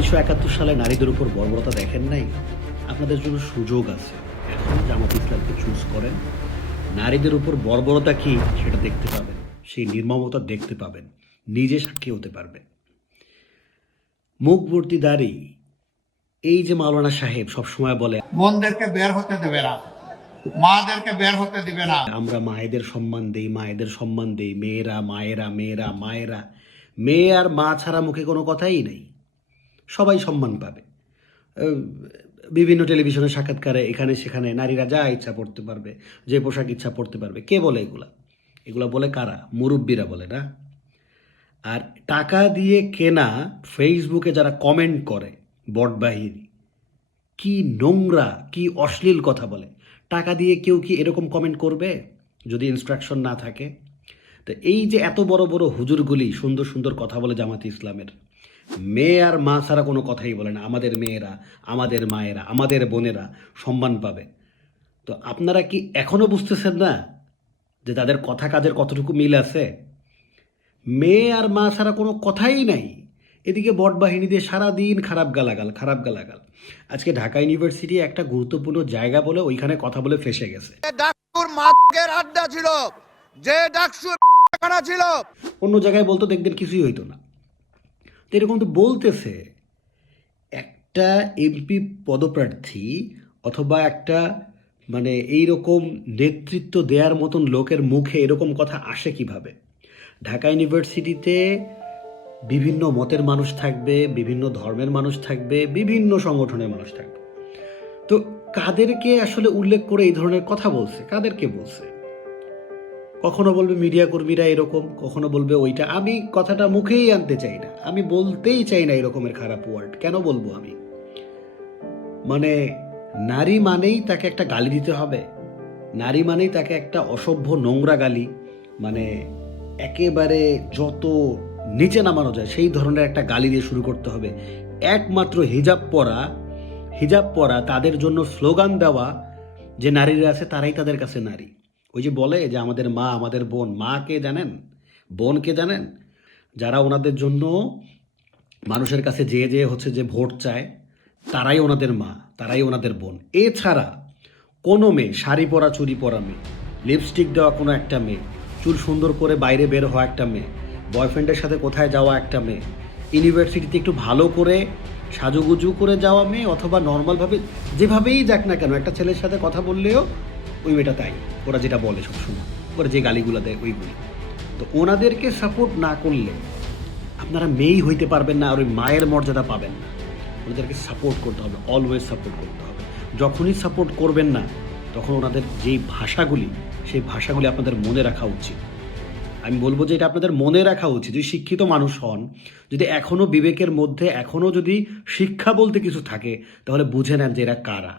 1971 সালে নারীদের উপর বর্বরতা দেখেন নাই? আপনাদের জন্য সুযোগ আছে। এখন জামাত ইসলামকে চুজ করেন। নারীদের উপর বর্বরতা কি সেটা দেখতে পাবেন। সেই নির্মমতা দেখতে পাবেন। নিজে সাক্ষী হতে পারবেন। মুখ ভর্তি দাড়ি, এই যে মাওলানা সাহেব সবসময় বলে বোনদেরকে বের হতে দেবে না, মাদেরকে বের হতে দিবে না। আমরা মায়েদের সম্মান দেই, মায়েদের সম্মান দেই, মেয়েরা মায়েরা, মেয়েরা মায়েরা। মেয়ে আর মা ছাড়া মুখে কোনো কথাই নেই। সবাই সম্মান পাবে। বিভিন্ন টেলিভিশনের সাক্ষাৎকারে এখানে সেখানে নারীরা যা ইচ্ছা পড়তে পারবে, যে পোশাক ইচ্ছা পড়তে পারবে। কে বলে এগুলা? এগুলা বলে কারা? মুরব্বীরা বলে না? আর টাকা দিয়ে কেনা ফেসবুকে যারা কমেন্ট করে বটবাহিনী, কি নোংরা, কি অশ্লীল কথা বলে। টাকা দিয়ে কেউ কি এরকম কমেন্ট করবে যদি ইনস্ট্রাকশন না থাকে? তো এই যে এত বড় বড় হুজুরগুলি সুন্দর সুন্দর কথা বলে জামাতে ইসলামের, মেয়ে আর মা ছাড়া কোনো কথাই বলে না। আমাদের মেয়েরা, আমাদের মায়েরা, আমাদের বোনেরা সম্মান পাবে। তো আপনারা কি এখনও বুঝতেছেন না যে তাদের কথা কাজের কতটুকু মিল আছে? মেয়ে আর মা ছাড়া কোনো কথাই নাই। এদিকে বটবাহিনী দিয়ে সারাদিন খারাপ গালাগাল। আজকে ঢাকা ইউনিভার্সিটি একটা গুরুত্বপূর্ণ জায়গা বলে ওইখানে কথা বলে ফেসে গেছে। ডাকসুর মাগের আড্ডা ছিল, যে ডাকসুর খানা ছিল, অন্য জায়গায় বলতো দেখবেন কিছুই হইতো না। তো এরকম তো বলতেছে একটা এমপি পদপ্রার্থী অথবা একটা মানে এইরকম নেতৃত্ব দেওয়ার মতন লোকের মুখে এরকম কথা আসে কিভাবে? ঢাকা ইউনিভার্সিটিতে বিভিন্ন মতের মানুষ থাকবে, বিভিন্ন ধর্মের মানুষ থাকবে, বিভিন্ন সংগঠনের মানুষ থাকবে। তো কাদেরকে আসলে উল্লেখ করে এই ধরনের কথা বলছে? কাদেরকে বলছে? কখনো বলবে মিডিয়া কর্মীরা এরকম, কখনো বলবে ওইটা। আমি কথাটা মুখেই আনতে চাই না, আমি বলতেই চাই না এরকমের খারাপ ওয়ার্ড। কেন বলবো আমি? মানে নারী মানেই তাকে একটা গালি দিতে হবে, নারী মানেই তাকে একটা অসভ্য নোংরা গালি, মানে একেবারে যত নিচে নামানো যায় সেই ধরনের একটা গালি দিয়ে শুরু করতে হবে। একমাত্র হিজাব পরা তাদের জন্য স্লোগান দেওয়া যে নারীরা আছে তারাই তাদের কাছে নারী। ওই যে বলে যে আমাদের মা, আমাদের বোন। মা কে জানেন? বোন কে জানেন? যারা ওনাদের জন্য মানুষের কাছে যে হচ্ছে যে ভোট চায়, তারাই ওনাদের মা, তারাই ওনাদের বোন। এছাড়া কোনো মেয়ে, শাড়ি পরা চুড়ি পরা মেয়ে, লিপস্টিক দেওয়া কোনো একটা মেয়ে, চুল সুন্দর করে বাইরে বের হওয়া একটা মেয়ে, বয়ফ্রেন্ডের সাথে কোথায় যাওয়া একটা মেয়ে, ইউনিভার্সিটিতে একটু ভালো করে সাজুগুজু করে যাওয়া মেয়ে, অথবা নর্মালভাবে যেভাবেই যাক না কেন একটা ছেলের সাথে কথা বললেও ওই মেয়েটা তাই, ওরা যেটা বলে সবসময়, ওরা যে গালিগুলো দেয় ওইগুলি। তো ওনাদেরকে সাপোর্ট না করলে আপনারা মেয়েই হইতে পারবেন না, আর ওই মায়ের মর্যাদা পাবেন না। ওনাদেরকে সাপোর্ট করতে হবে, অলওয়েজ সাপোর্ট করতে হবে। যখনই সাপোর্ট করবেন না তখন ওনাদের যেই ভাষাগুলি, সেই ভাষাগুলি আপনাদের মনে রাখা উচিত। আমি বলবো যে এটা আপনাদের মনে রাখা উচিত। যদি শিক্ষিত মানুষ হন, যদি এখনও বিবেকের মধ্যে এখনও যদি শিক্ষা বলতে কিছু থাকে, তাহলে বুঝে নেন যে এরা কারা,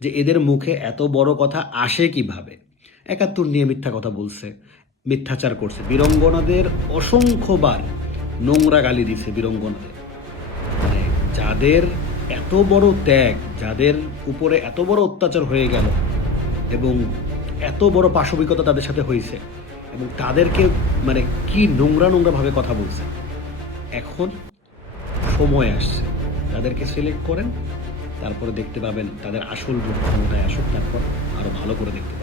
যে এদের মুখে এত বড় কথা আসে কিভাবে। 71 নিয়ে মিথ্যা কথা বলছে, মিথ্যাচার করছে, বীরঙ্গনাদের অসংখ্যবার নোংরা গালি দিছে বীরঙ্গনাদের। মানে যাদের এত বড় ত্যাগ, যাদের উপরে এত বড় অত্যাচার হয়ে গেল এবং এত বড় পাশবিকতা তাদের সাথে হয়েছে, এবং তাদেরকে মানে কি নোংরাভাবে কথা বলছে। এখন সময় আসছে, তাদেরকে সিলেক্ট করেন, তারপরে দেখতে পাবেন তাদের আসল রূপ ক্ষমতায় আসুক, তারপর আরও ভালো করে দেখতে